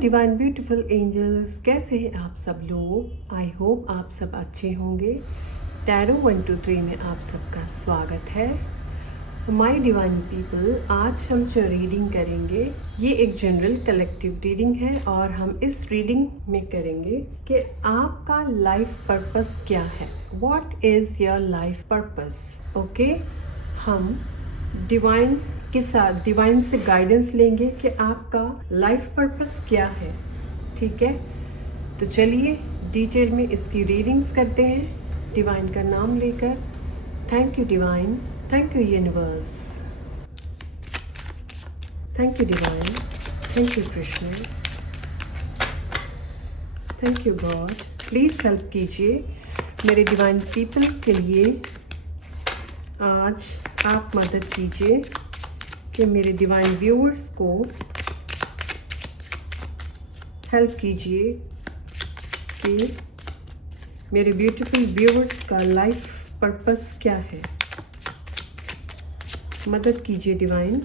Divine beautiful angels, कैसे हैं आप सब लोग। आई होप आप सब अच्छे होंगे। टैरो 123 में आप सबका स्वागत है। माय डिवाइन पीपल, आज हम जो रीडिंग करेंगे ये एक जनरल कलेक्टिव रीडिंग है और हम इस रीडिंग में करेंगे कि आपका लाइफ पर्पस क्या है। What is your life purpose. Okay, हम डिवाइन के साथ डिवाइन से गाइडेंस लेंगे कि आपका लाइफ पर्पस क्या है। ठीक है, तो चलिए डिटेल में इसकी रीडिंग्स करते हैं डिवाइन का नाम लेकर। Thank you divine, thank you universe, thank you divine, thank you Krishna, thank you God. Please help कीजिए मेरे डिवाइन पीपल के लिए। आज आप मदद कीजिए कि मेरे डिवाइन व्यूअर्स को हेल्प कीजिए कि मेरे ब्यूटीफुल व्यूअर्स का लाइफ पर्पस क्या है। मदद कीजिए डिवाइन,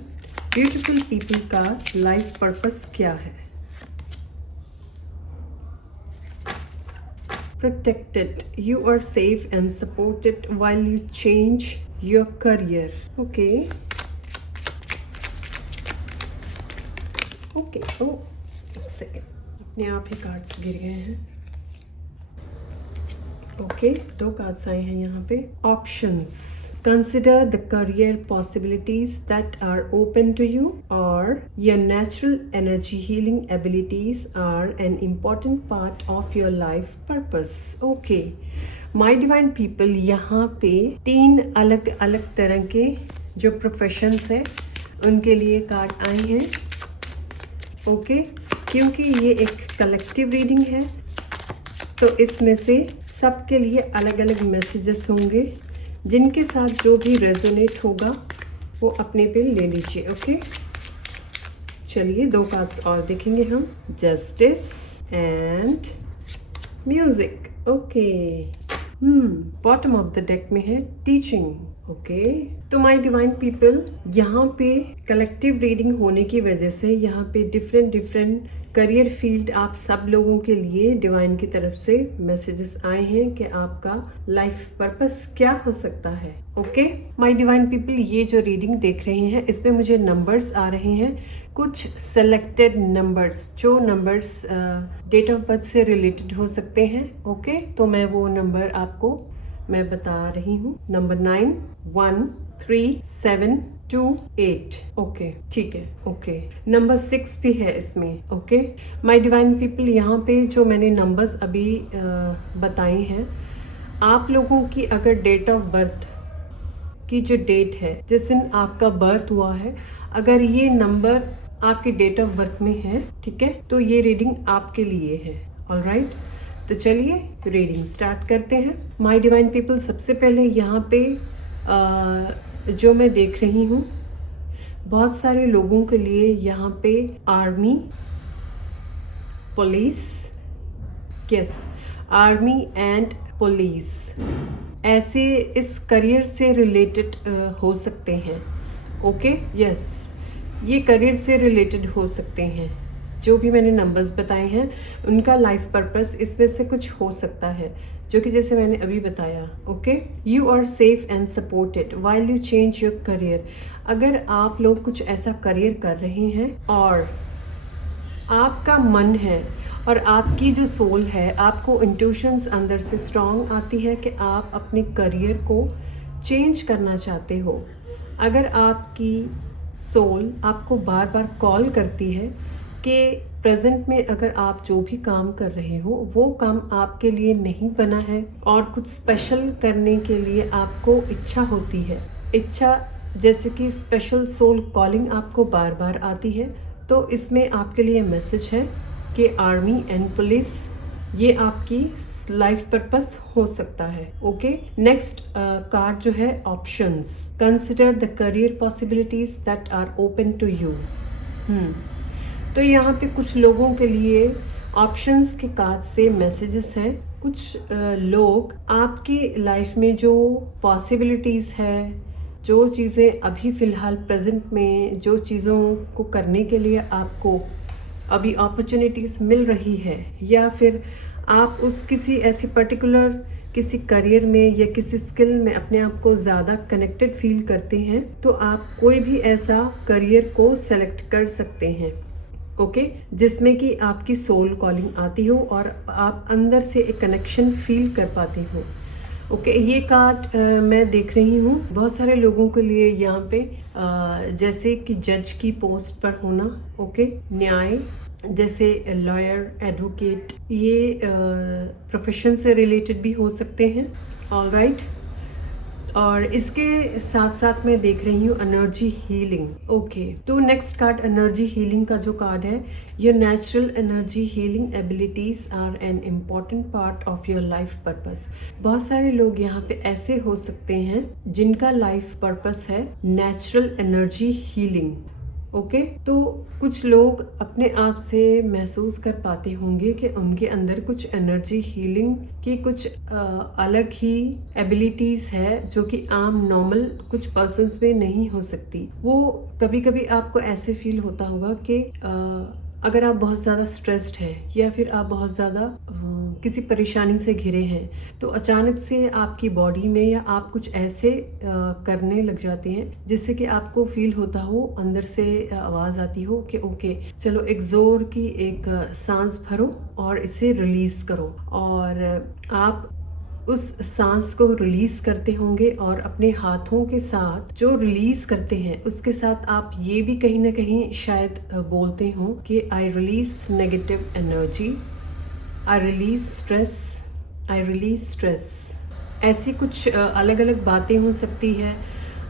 ब्यूटीफुल पीपल का लाइफ पर्पस क्या है। Protected, you are safe and supported while you change your career. Okay. Okay, ओ एक सेकेंड, अपने आप ही कार्ड्स गिर गए हैं। ओके, दो कार्ड्स आए हैं यहाँ पे। Options, consider the career possibilities that are open to you और your natural energy healing abilities are an important part of your life purpose. Okay my divine people, यहाँ पे 3 अलग अलग तरह के जो प्रोफेशंस हैं उनके लिए कार्ड आए हैं। ओके, क्योंकि ये एक कलेक्टिव रीडिंग है तो इसमें से सबके लिए अलग अलग मैसेजेस होंगे, जिनके साथ जो भी रेजोनेट होगा वो अपने पे ले लीजिए। ओके, चलिए 2 कार्ड्स और देखेंगे हम, justice and music. Okay, bottom of the deck में है टीचिंग। ओके, तो माय डिवाइन पीपल, यहाँ पे कलेक्टिव रीडिंग होने की वजह से यहाँ पे डिफरेंट करियर फील्ड आप सब लोगों के लिए डिवाइन की तरफ से मैसेजेस आए हैं कि आपका लाइफ पर्पस क्या हो सकता है। ओके माय डिवाइन पीपल, ये जो रीडिंग देख रहे हैं इसमें मुझे नंबर्स आ रहे हैं, कुछ सेलेक्टेड नंबर्स, जो नंबर्स डेट ऑफ बर्थ से रिलेटेड हो सकते हैं। ओके, तो मैं वो नंबर आपको मैं बता रही हूँ। नंबर 9, 1, 3, 7, 2, 8। ओके, ठीक है। ओके, नंबर 6 भी है इसमें। ओके माय डिवाइन पीपल, यहाँ पे जो मैंने नंबर्स अभी बताए हैं, आप लोगों की अगर डेट ऑफ बर्थ की जो डेट है, जिस दिन आपका बर्थ हुआ है, अगर ये नंबर आपकी डेट ऑफ बर्थ में है, ठीक है, तो ये रीडिंग आपके लिए है। ऑलराइट, तो चलिए रीडिंग स्टार्ट करते हैं। माय डिवाइन पीपल, सबसे पहले यहाँ पे जो मैं देख रही हूँ, बहुत सारे लोगों के लिए यहाँ पे army, police, yes, army and police ऐसे इस करियर से रिलेटेड हो सकते हैं। ओके, यस, ये करियर से रिलेटेड हो सकते हैं। जो भी मैंने नंबर्स बताए हैं उनका लाइफ पर्पस इसमें से कुछ हो सकता है, जो कि जैसे मैंने अभी बताया। Okay, you are safe and supported while you change your career. अगर आप लोग कुछ ऐसा करियर कर रहे हैं और आपका मन है और आपकी जो सोल है, आपको इंट्यूशंस अंदर से स्ट्रॉन्ग आती है कि आप अपने करियर को चेंज करना चाहते हो, अगर आपकी सोल आपको बार बार कॉल करती है कि प्रेजेंट में अगर आप जो भी काम कर रहे हो वो काम आपके लिए नहीं बना है और कुछ स्पेशल करने के लिए आपको इच्छा होती है, इच्छा जैसे कि स्पेशल सोल कॉलिंग आपको बार बार आती है, तो इसमें आपके लिए मैसेज है कि आर्मी एंड पुलिस ये आपकी लाइफ पर्पस हो सकता है। ओके, नेक्स्ट कार्ड जो है options, consider the career possibilities that are open to you. तो यहाँ पे कुछ लोगों के लिए ऑप्शंस के कार्ड से मैसेजेस हैं। कुछ लोग आपकी लाइफ में जो पॉसिबिलिटीज़ है, जो चीज़ें अभी फ़िलहाल प्रेजेंट में जो चीज़ों को करने के लिए आपको अभी अपॉर्चुनिटीज़ मिल रही है, या फिर आप उस किसी ऐसी पर्टिकुलर किसी करियर में या किसी स्किल में अपने आप को ज़्यादा कनेक्टेड फील करते हैं, तो आप कोई भी ऐसा करियर को सेलेक्ट कर सकते हैं, ओके, जिसमें कि आपकी सोल कॉलिंग आती हो और आप अंदर से एक कनेक्शन फील कर पाते हो। ओके, ये कार्ड मैं देख रही हूँ बहुत सारे लोगों के लिए यहाँ पे, जैसे कि जज की पोस्ट पर होना, ओके, न्याय, जैसे लॉयर, एडवोकेट, ये प्रोफेशन से रिलेटेड भी हो सकते हैं, ऑल राइट। और इसके साथ साथ मैं देख रही हूँ एनर्जी हीलिंग, ओके। तो नेक्स्ट कार्ड एनर्जी हीलिंग का जो कार्ड है, your natural energy healing abilities are an important part of your life purpose. बहुत सारे लोग यहाँ पे ऐसे हो सकते हैं जिनका लाइफ पर्पस है नेचुरल एनर्जी हीलिंग, ओके। तो कुछ लोग अपने आप से महसूस कर पाते होंगे कि उनके अंदर कुछ एनर्जी हीलिंग की कुछ अलग ही एबिलिटीज़ है जो कि आम नॉर्मल कुछ पर्सन्स में नहीं हो सकती। वो कभी कभी आपको ऐसे फील होता होगा कि अगर आप बहुत ज़्यादा स्ट्रेस्ड हैं या फिर आप बहुत ज़्यादा किसी परेशानी से घिरे हैं, तो अचानक से आपकी बॉडी में या आप कुछ ऐसे करने लग जाते हैं जिससे कि आपको फील होता हो, अंदर से आवाज़ आती हो कि ओके चलो एक ज़ोर की एक सांस भरो और इसे रिलीज़ करो, और आप उस सांस को रिलीज करते होंगे और अपने हाथों के साथ जो रिलीज करते हैं उसके साथ आप ये भी कहीं ना कहीं शायद बोलते हो कि I release negative energy, I release stress, I release stress. ऐसी कुछ अलग अलग बातें हो सकती है।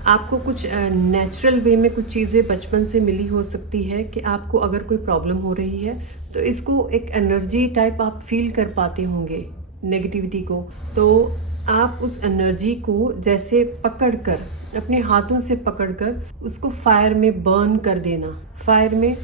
आपको कुछ नेचुरल वे में कुछ चीज़ें बचपन से मिली हो सकती है कि आपको अगर कोई प्रॉब्लम हो रही है तो इसको एक एनर्जी टाइप आप फील कर पाते होंगे, नेगेटिविटी को। तो आप उस एनर्जी को जैसे पकड़कर अपने हाथों से पकड़कर उसको फायर में बर्न कर देना, फायर में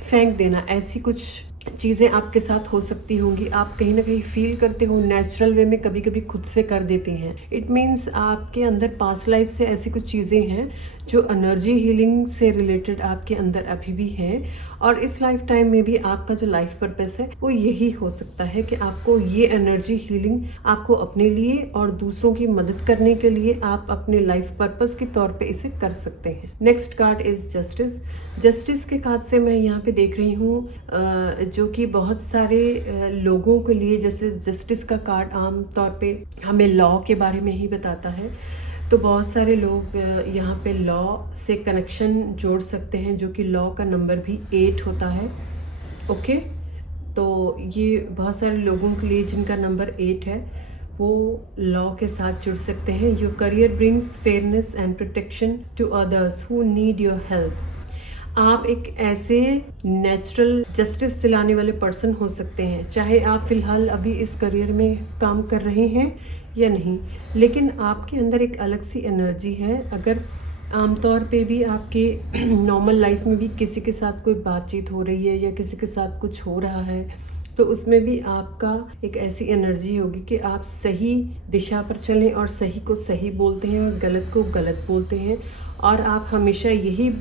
फेंक देना, ऐसी कुछ चीज़ें आपके साथ हो सकती होंगी। आप कहीं ना कहीं फील करते हो नेचुरल वे में, कभी कभी खुद से कर देते हैं। इट मीन्स आपके अंदर पास्ट लाइफ से ऐसी कुछ चीज़ें हैं जो एनर्जी हीलिंग से रिलेटेड आपके अंदर अभी भी है, और इस लाइफ टाइम में भी आपका जो लाइफ पर्पस है वो यही हो सकता है कि आपको ये एनर्जी हीलिंग आपको अपने लिए और दूसरों की मदद करने के लिए आप अपने लाइफ पर्पस के तौर पे इसे कर सकते हैं। Next card is justice. Justice के कार्ड से मैं यहाँ पे देख रही हूँ जो कि बहुत सारे लोगों के लिए, जैसे जस्टिस का कार्ड आम तौर पे हमें लॉ के बारे में ही बताता है, तो बहुत सारे लोग यहाँ पे लॉ से कनेक्शन जोड़ सकते हैं, जो कि लॉ का नंबर भी 8 होता है, ओके। तो ये बहुत सारे लोगों के लिए जिनका नंबर 8 है वो लॉ के साथ जुड़ सकते हैं। Your career brings fairness and protection to others who need your help. आप एक ऐसे नेचुरल जस्टिस दिलाने वाले पर्सन हो सकते हैं, चाहे आप फिलहाल अभी इस करियर में काम कर रहे हैं या नहीं, लेकिन आपके अंदर एक अलग सी एनर्जी है। अगर आमतौर पे भी आपके नॉर्मल लाइफ में भी किसी के साथ कोई बातचीत हो रही है या किसी के साथ कुछ हो रहा है, तो उसमें भी आपका एक ऐसी एनर्जी होगी कि आप सही दिशा पर चलें और सही को सही बोलते हैं और गलत को गलत बोलते हैं, और आप हमेशा यही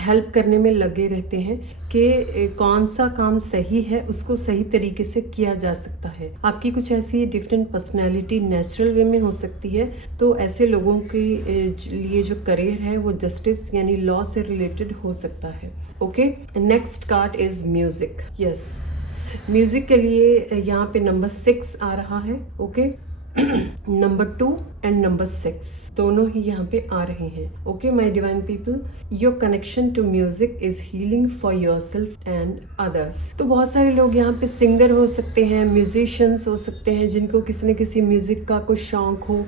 हेल्प करने में लगे रहते हैं कि कौन सा काम सही है उसको सही तरीके से किया जा सकता है। आपकी कुछ ऐसी डिफरेंट पर्सनैलिटी नेचुरल वे में हो सकती है, तो ऐसे लोगों के लिए जो करियर है वो जस्टिस यानी लॉ से रिलेटेड हो सकता है, okay. Next card is music. Yes, music के लिए यहाँ पे नंबर 6 आ रहा है, ओके। नंबर 2 एंड नंबर 6 दोनों ही यहाँ पे आ रहे हैं, okay my divine people. Your connection to music is healing for yourself and others. तो बहुत सारे लोग यहाँ पे सिंगर हो सकते हैं, म्यूजिशियंस हो सकते हैं, जिनको किसी न किसी म्यूजिक का कोई शौक हो,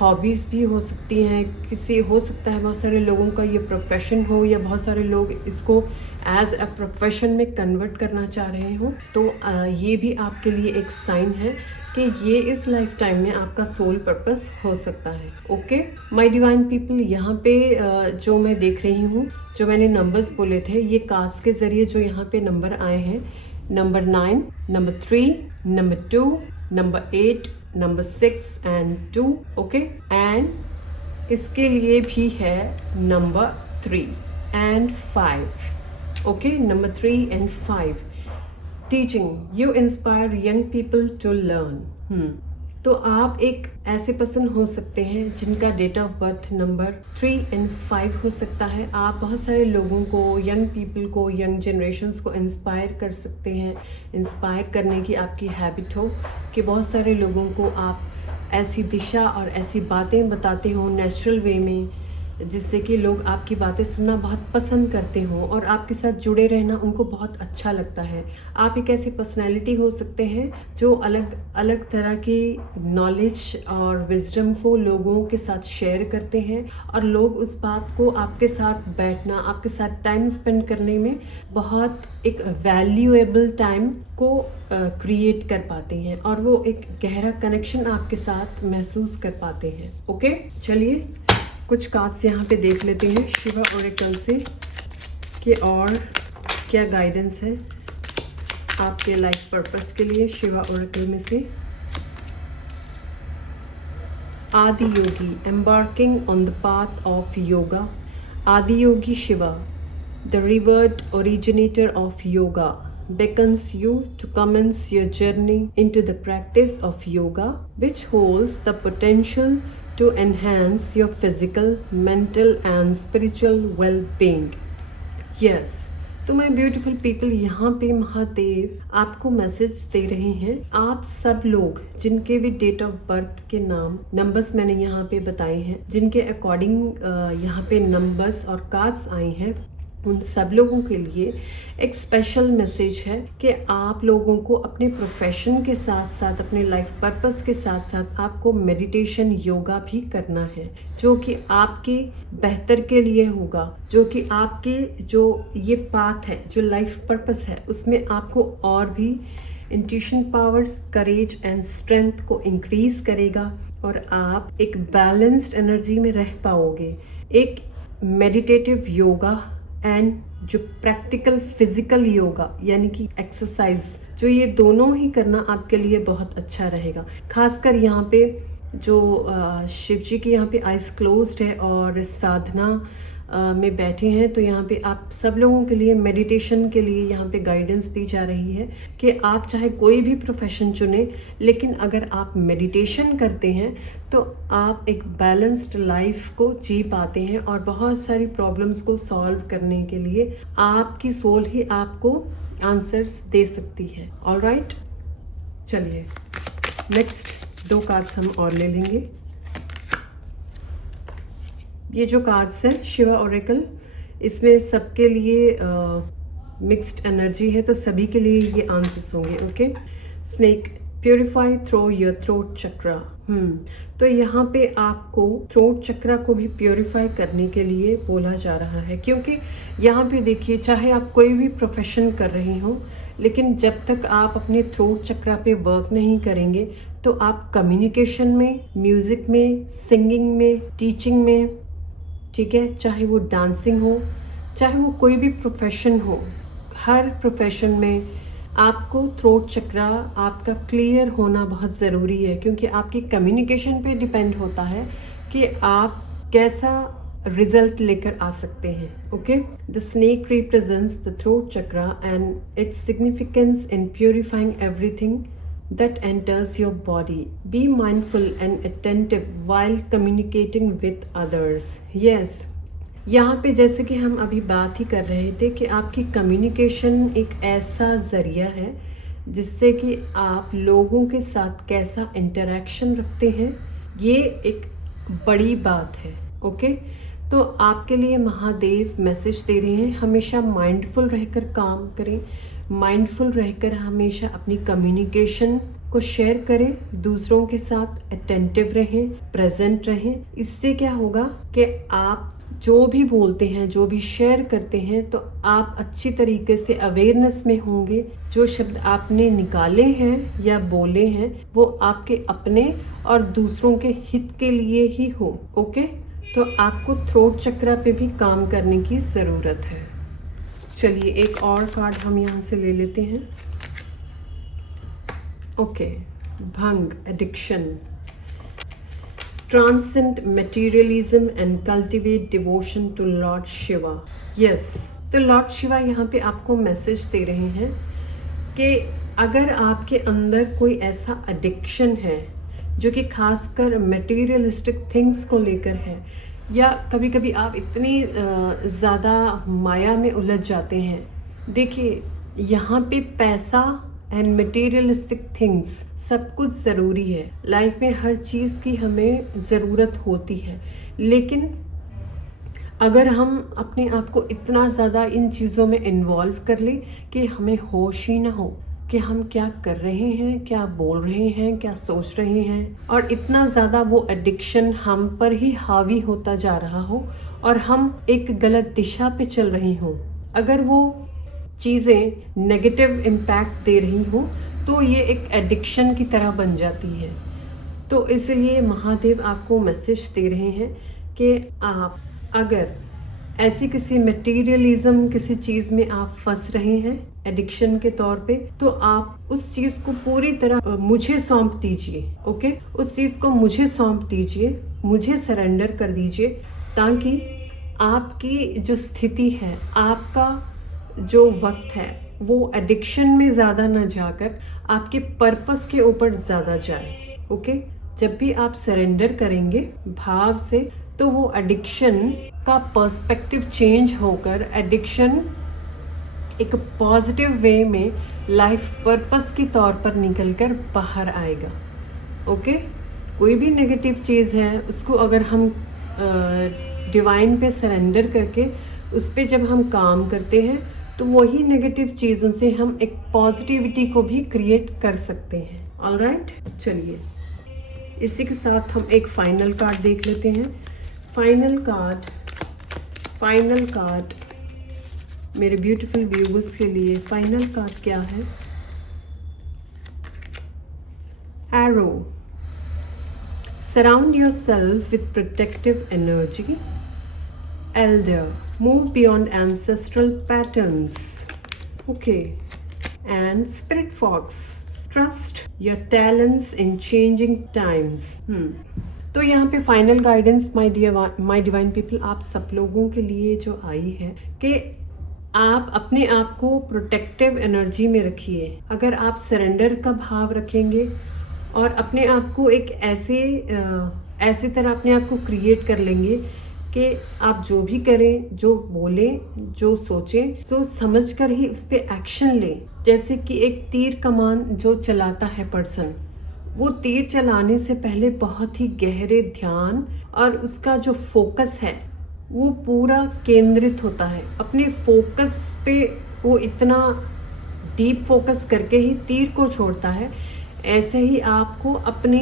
हॉबीज़ भी हो सकती हैं, किसी हो सकता है बहुत सारे लोगों का ये प्रोफेशन हो, या बहुत सारे लोग इसको एज अ प्रोफेशन में कन्वर्ट करना चाह रहे हो। तो ये भी आपके लिए एक साइन है कि ये इस लाइफ टाइम में आपका सोल पर्पस हो सकता है, ओके माय डिवाइन पीपल। यहाँ पे जो मैं देख रही हूँ, जो मैंने नंबर्स बोले थे, ये कार्ड्स के ज़रिए जो यहाँ पे नंबर आए हैं, number 9, number 3, number 2, number 8, number 6 and 2, okay. And इसके लिए भी है number 3 and 5, Okay, number 3 and 5. Teaching. You inspire young people to learn. तो आप एक ऐसे पर्सन हो सकते हैं जिनका date of birth number 3 and 5 हो सकता है। आप बहुत सारे लोगों को, यंग पीपल को, यंग जनरेशन्स को इंस्पायर कर सकते हैं। इंस्पायर करने की आपकी हैबिट हो कि बहुत सारे लोगों को आप ऐसी दिशा और ऐसी बातें बताते हो नेचुरल वे में, जिससे कि लोग आपकी बातें सुनना बहुत पसंद करते हो और आपके साथ जुड़े रहना उनको बहुत अच्छा लगता है। आप एक ऐसी पर्सनैलिटी हो सकते हैं जो अलग अलग तरह की नॉलेज और विजडम को लोगों के साथ शेयर करते हैं और लोग उस बात को आपके साथ बैठना, आपके साथ टाइम स्पेंड करने में बहुत एक वैल्यूएबल टाइम को क्रिएट कर पाते हैं और वो एक गहरा कनेक्शन आपके साथ महसूस कर पाते हैं। ओके, चलिए कुछ कार्ड्स यहाँ पे देख लेते हैं शिवा ओरेकल से कि और क्या गाइडेंस है आपके लाइफ पर्पस के लिए। शिवा ओरेकल में से Adi Yogi, embarking on the path of yoga. Adi Yogi Shiva, the revered originator of yoga, beckons you to commence your journey into the practice of yoga, which holds the potential to enhance your physical, mental and spiritual well-being. Yes, तो my beautiful people, यहाँ पे महादेव आपको message दे रहे हैं। आप सब लोग जिनके भी डेट ऑफ बर्थ के नंबर्स मैंने यहाँ पे बताए हैं, जिनके अकॉर्डिंग यहाँ पे नंबर्स और कार्ड्स आए हैं, उन सब लोगों के लिए एक स्पेशल मैसेज है कि आप लोगों को अपने प्रोफेशन के साथ साथ, अपने लाइफ पर्पस के साथ साथ आपको मेडिटेशन, योगा भी करना है, जो कि आपके बेहतर के लिए होगा, जो कि आपके जो ये पाथ है, जो लाइफ पर्पस है, उसमें आपको और भी intuition powers, courage and strength को इंक्रीज करेगा और आप एक बैलेंस्ड एनर्जी में रह पाओगे। एक मेडिटेटिव योगा एंड जो प्रैक्टिकल फिजिकल योगा यानी कि एक्सरसाइज, जो ये दोनों ही करना आपके लिए बहुत अच्छा रहेगा। खासकर यहाँ पे जो शिव जी की यहाँ पे आइज क्लोज्ड है और साधना में बैठे हैं, तो यहाँ पे आप सब लोगों के लिए मेडिटेशन के लिए यहाँ पे गाइडेंस दी जा रही है कि आप चाहे कोई भी प्रोफेशन चुने, लेकिन अगर आप मेडिटेशन करते हैं तो आप एक बैलेंस्ड लाइफ को जी पाते हैं और बहुत सारी प्रॉब्लम्स को सॉल्व करने के लिए आपकी सोल ही आपको आंसर्स दे सकती है। ऑलराइट, चलिए नेक्स्ट 2 कार्ड्स हम और ले लेंगे। ये जो कार्ड्स हैं शिवा ओरेकल, इसमें सबके लिए मिक्स्ड एनर्जी है, तो सभी के लिए ये आंसर्स होंगे। Okay, snake, purify through your throat chakra. तो यहाँ पे आपको थ्रोट चक्रा को भी प्योरीफाई करने के लिए बोला जा रहा है, क्योंकि यहाँ पे देखिए, चाहे आप कोई भी प्रोफेशन कर रहे हो, लेकिन जब तक आप अपने थ्रोट चक्रा पे वर्क नहीं करेंगे तो आप कम्युनिकेशन में, म्यूजिक में, सिंगिंग में, टीचिंग में, ठीक है, चाहे वो डांसिंग हो, चाहे वो कोई भी प्रोफेशन हो, हर प्रोफेशन में आपको थ्रोट चक्रा आपका क्लियर होना बहुत ज़रूरी है, क्योंकि आपकी कम्युनिकेशन पे डिपेंड होता है कि आप कैसा रिजल्ट लेकर आ सकते हैं। Okay, the snake represents the throat chakra and its significance in purifying everything that enters your body. Be mindful and attentive while communicating with others. Yes, यहाँ पे जैसे कि हम अभी बात ही कर रहे थे कि आपकी कम्युनिकेशन एक ऐसा ज़रिया है जिससे कि आप लोगों के साथ कैसा इंटरेक्शन रखते हैं, ये एक बड़ी बात है। ओके, तो आपके लिए महादेव मैसेज दे रहे हैं, हमेशा माइंडफुल रहकर काम करें, माइंडफुल रहकर हमेशा अपनी कम्युनिकेशन को शेयर करें, दूसरों के साथ अटेंटिव रहें, प्रेजेंट रहें। इससे क्या होगा कि आप जो भी बोलते हैं, जो भी शेयर करते हैं, तो आप अच्छी तरीके से अवेयरनेस में होंगे। जो शब्द आपने निकाले हैं या बोले हैं वो आपके अपने और दूसरों के हित के लिए ही हो। ओके, तो आपको थ्रोट चक्रा पे भी काम करने की ज़रूरत है। चलिए एक और कार्ड हम यहाँ से ले लेते हैं। ओके, भंग, addiction, transcend materialism and cultivate devotion to Lord Shiva. Yes, तो लॉर्ड शिवा यहाँ पे आपको मैसेज दे रहे हैं कि अगर आपके अंदर कोई ऐसा एडिक्शन है जो कि खासकर मटेरियलिस्टिक थिंग्स को लेकर है, या कभी कभी आप इतनी ज़्यादा माया में उलझ जाते हैं। देखिए, यहाँ पे पैसा एंड मटेरियलिस्टिक थिंग्स सब कुछ ज़रूरी है। लाइफ में हर चीज़ की हमें ज़रूरत होती है, लेकिन अगर हम अपने आप को इतना ज़्यादा इन चीज़ों में इन्वॉल्व कर लें कि हमें होश ही ना हो कि हम क्या कर रहे हैं, क्या बोल रहे हैं, क्या सोच रहे हैं, और इतना ज़्यादा वो एडिक्शन हम पर ही हावी होता जा रहा हो और हम एक गलत दिशा पे चल रही हों, अगर वो चीज़ें नेगेटिव इम्पैक्ट दे रही हो तो ये एक एडिक्शन की तरह बन जाती है। तो इसलिए महादेव आपको मैसेज दे रहे हैं कि आप अगर ऐसी किसी मटेरियलिज्म किसी चीज़ में आप फंस रहे हैं एडिक्शन के तौर पे, तो आप उस चीज़ को पूरी तरह मुझे सौंप दीजिए। ओके, उस चीज़ को मुझे सौंप दीजिए, मुझे सरेंडर कर दीजिए, ताकि आपकी जो स्थिति है, आपका जो वक्त है, वो एडिक्शन में ज़्यादा ना जाकर आपके पर्पस के ऊपर ज़्यादा जाए। ओके, जब भी आप सरेंडर करेंगे भाव से, तो वो एडिक्शन का पर्सपेक्टिव चेंज होकर एडिक्शन एक पॉजिटिव वे में लाइफ पर्पस के तौर पर निकलकर बाहर आएगा। ओके, कोई भी नेगेटिव चीज़ है उसको अगर हम डिवाइन पे सरेंडर करके उस पर जब हम काम करते हैं तो वही नेगेटिव चीज़ों से हम एक पॉजिटिविटी को भी क्रिएट कर सकते हैं। ऑलराइट, चलिए इसी के साथ हम एक फाइनल कार्ड देख लेते हैं। फाइनल कार्ड मेरे ब्यूटीफुल व्यूअर्स के लिए फाइनल कार्ड क्या है? Arrow. Surround yourself with protective energy. Elder, move beyond ancestral patterns. Okay. And Spirit Fox, trust your talents in changing times. तो यहाँ पे final guidance my divine people आप सब लोगों के लिए जो आई है कि आप अपने आप को प्रोटेक्टिव एनर्जी में रखिए। अगर आप सरेंडर का भाव रखेंगे और अपने आप को एक ऐसे तरह अपने आप को क्रिएट कर लेंगे कि आप जो भी करें, जो बोलें, जो सोचें, तो समझ कर ही उस पर एक्शन लें। जैसे कि एक तीर कमान जो चलाता है पर्सन, वो तीर चलाने से पहले बहुत ही गहरे ध्यान और उसका जो फोकस है वो पूरा केंद्रित होता है अपने फोकस पे। वो इतना डीप फोकस करके ही तीर को छोड़ता है। ऐसे ही आपको अपनी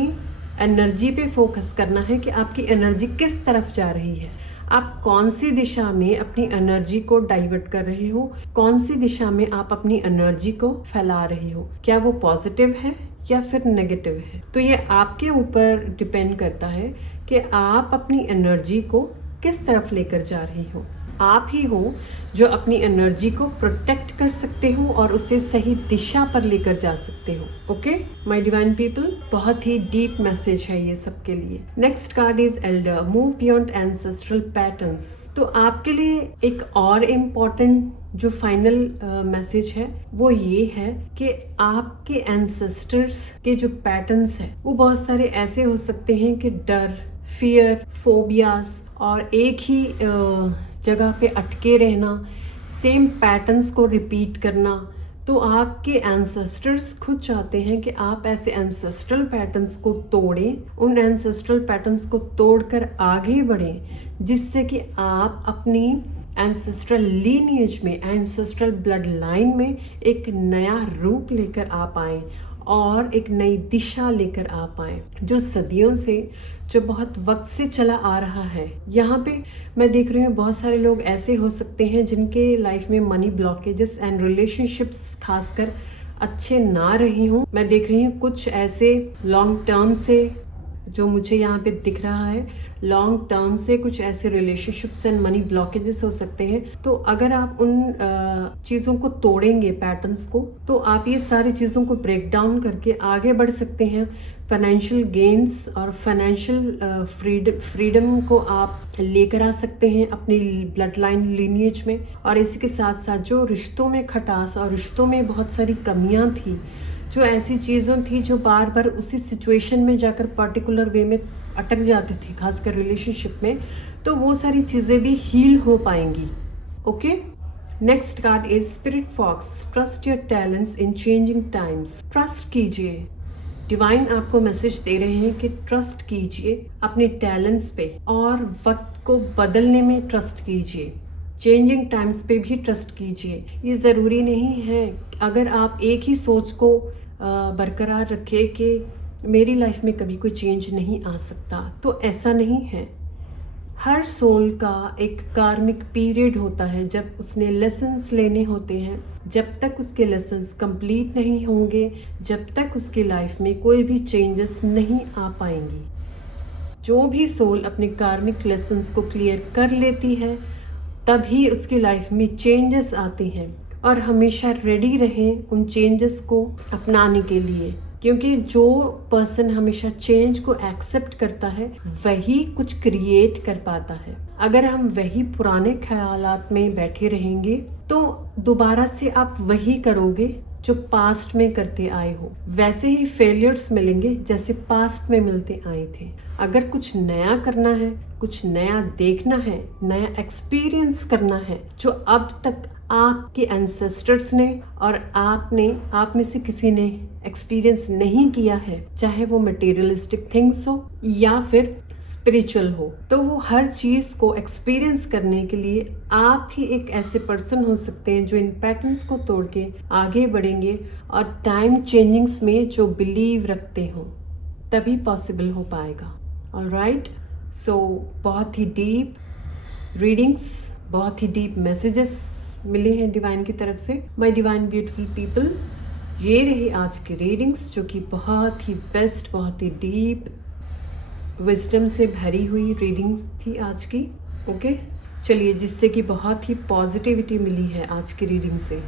एनर्जी पे फोकस करना है कि आपकी एनर्जी किस तरफ जा रही है, आप कौन सी दिशा में अपनी एनर्जी को डाइवर्ट कर रहे हो, कौन सी दिशा में आप अपनी एनर्जी को फैला रहे हो, क्या वो पॉजिटिव है या फिर नेगेटिव है। तो ये आपके ऊपर डिपेंड करता है कि आप अपनी एनर्जी को किस तरफ लेकर जा रही हो। आप ही हो जो अपनी एनर्जी को प्रोटेक्ट कर सकते हो और उसे सही दिशा पर लेकर जा सकते हो। ओके माय डिवाइन पीपल, बहुत ही डीप मैसेज है ये सबके लिए। Next card is Elder, move beyond ancestral patterns. तो आपके लिए एक और इम्पॉर्टेंट जो फाइनल मैसेज है वो ये है कि आपके एंसेस्टर्स के जो पैटर्न्स है वो बहुत सारे ऐसे हो सकते हैं कि डर, फियर, फोबियास और एक ही जगह पे अटके रहना, सेम पैटर्न्स को रिपीट करना। तो आपके एंसेस्टर्स खुद चाहते हैं कि आप ऐसे एंसेस्ट्रल पैटर्न्स को तोड़ें, उन एंसेस्ट्रल पैटर्न्स को तोड़कर आगे बढ़ें, जिससे कि आप अपनी एंसेस्ट्रल लीनिएज में, एंसेस्ट्रल ब्लड लाइन में एक नया रूप लेकर आ पाएँ और एक नई दिशा लेकर आ पाएँ, जो सदियों से, जो बहुत वक्त से चला आ रहा है। यहाँ पे मैं देख रही हूँ बहुत सारे लोग ऐसे हो सकते हैं जिनके लाइफ में मनी ब्लॉकेजेस एंड रिलेशनशिप्स खासकर अच्छे ना रही हूँ। मैं देख रही हूँ कुछ ऐसे लॉन्ग टर्म से, जो मुझे यहाँ पे दिख रहा है, लॉन्ग टर्म से कुछ ऐसे रिलेशनशिप्स एंड मनी ब्लॉकेजेस हो सकते हैं। तो अगर आप उन चीज़ों को तोड़ेंगे, पैटर्न्स को, तो आप ये सारी चीज़ों को ब्रेक डाउन करके आगे बढ़ सकते हैं। फाइनेंशियल गेन्स और फाइनेंशियल फ्रीडम को आप लेकर आ सकते हैं अपनी ब्लड लाइन लीनिएज में। और इसी के साथ साथ जो रिश्तों में खटास और रिश्तों में बहुत सारी कमियां थी, जो ऐसी चीज़ों थी जो बार बार उसी सिचुएशन में जाकर पर्टिकुलर वे में अटक जाती थी, खासकर रिलेशनशिप में, तो वो सारी चीज़ें भी हील हो पाएंगी। Okay, next card is spirit fox. Trust your talents in changing times. Trust कीजिए, डिवाइन आपको मैसेज दे रहे हैं कि ट्रस्ट कीजिए अपने टैलेंट्स पे और वक्त को बदलने में ट्रस्ट कीजिए, चेंजिंग टाइम्स पे भी ट्रस्ट कीजिए। ये ज़रूरी नहीं है अगर आप एक ही सोच को बरकरार रखें कि मेरी लाइफ में कभी कोई चेंज नहीं आ सकता, तो ऐसा नहीं है। हर सोल का एक कार्मिक पीरियड होता है जब उसने लेसन्स लेने होते हैं। जब तक उसके लेसन्स कंप्लीट नहीं होंगे, जब तक उसकी लाइफ में कोई भी चेंजेस नहीं आ पाएंगी। जो भी सोल अपने कार्मिक लेसन्स को क्लियर कर लेती है, तभी उसकी लाइफ में चेंजेस आती हैं। और हमेशा रेडी रहें उन चेंजेस को अपनाने के लिए, क्योंकि जो पर्सन हमेशा चेंज को एक्सेप्ट करता है वही कुछ क्रिएट कर पाता है। अगर हम वही पुराने ख्यालात में बैठे रहेंगे तो दोबारा से आप वही करोगे जो पास्ट में करते आए हो। वैसे ही फेलियर्स मिलेंगे जैसे पास्ट में मिलते आए थे। अगर कुछ नया करना है, कुछ नया देखना है, नया एक्सपीरियंस करना है जो अब तक आपके एंसेस्टर्स ने और आप में से किसी ने एक्सपीरियंस नहीं किया है, चाहे वो मटेरियलिस्टिक थिंग्स हो या फिर स्पिरिचुअल हो, तो वो हर चीज़ को एक्सपीरियंस करने के लिए आप ही एक ऐसे पर्सन हो सकते हैं जो इन पैटर्न्स को तोड़ के आगे बढ़ेंगे और टाइम चेंजिंग्स में जो बिलीव रखते हो, तभी पॉसिबल हो पाएगा। ऑलराइट, सो बहुत ही डीप रीडिंग्स, बहुत ही डीप मैसेजेस मिले हैं डिवाइन की तरफ से। माय डिवाइन ब्यूटीफुल पीपल, ये रही आज की रीडिंग्स जो कि बहुत ही बेस्ट, बहुत ही डीप विजडम से भरी हुई रीडिंग्स थी आज की। ओके, चलिए, जिससे कि बहुत ही पॉजिटिविटी मिली है आज की रीडिंग से।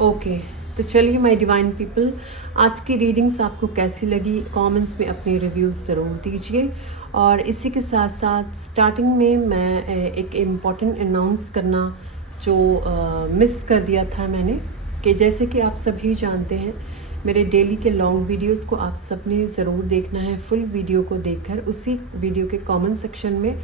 ओके, तो चलिए माय डिवाइन पीपल, आज की रीडिंग्स आपको कैसी लगी कमेंट्स में अपने रिव्यूज़ ज़रूर दीजिए। और इसी के साथ साथ स्टार्टिंग में मैं एक इम्पॉर्टेंट अनाउंस करना जो मिस कर दिया था मैंने, कि जैसे कि आप सभी जानते हैं मेरे डेली के लॉन्ग वीडियोस को आप सब ने ज़रूर देखना है। फुल वीडियो को देखकर उसी वीडियो के कमेंट सेक्शन में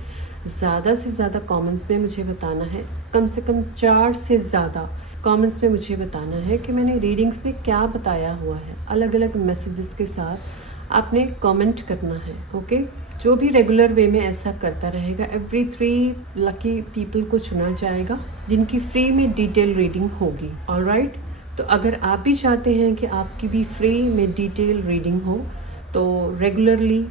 ज़्यादा से ज़्यादा कमेंट्स में मुझे बताना है, कम से कम 4 से ज़्यादा कमेंट्स में मुझे बताना है कि मैंने रीडिंग्स में क्या बताया हुआ है। अलग अलग मैसेजेस के साथ आपने कमेंट करना है। ओके, जो भी रेगुलर वे में ऐसा करता रहेगा, एवरी 3 लकी पीपल को चुना जाएगा जिनकी फ्री में डिटेल रीडिंग होगी। ऑलराइट, तो अगर आप भी चाहते हैं कि आपकी भी फ्री में डिटेल रीडिंग हो, तो रेगुलरली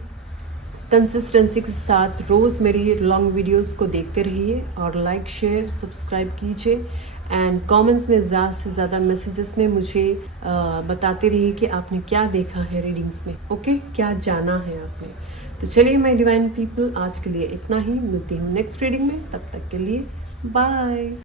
कंसिस्टेंसी के साथ रोज़ मेरी लॉन्ग वीडियोस को देखते रहिए और लाइक, शेयर, सब्सक्राइब कीजिए एंड कमेंट्स में ज़्यादा से ज़्यादा मैसेजेस में मुझे बताते रहिए कि आपने क्या देखा है रीडिंग्स में। ओके, क्या जाना है आपने। तो चलिए माय डिवाइन पीपल, आज के लिए इतना ही। मिलती हूँ नेक्स्ट रीडिंग में, तब तक के लिए बाय।